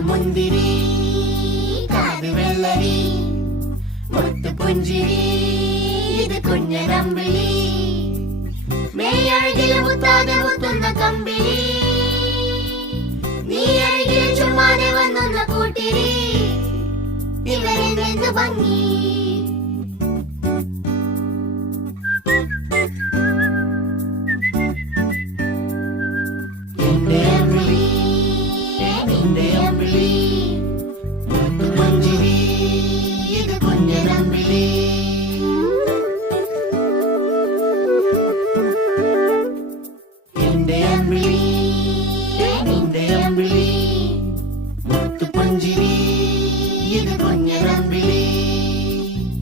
മുന്തിരി കാത് വെള്ളരി മുത്ത് പുഞ്ചിരി ഇത് കുഞ്ഞനമ്പിളി മേയഴകിൽ മുത്താതെ മുത്തുന്ന കമ്പിളി നീ അഴകിൽ ചുമ്മാതെ വന്നൊന്ന കൂട്ടിരി ഇവരെന്ത് ഭംഗി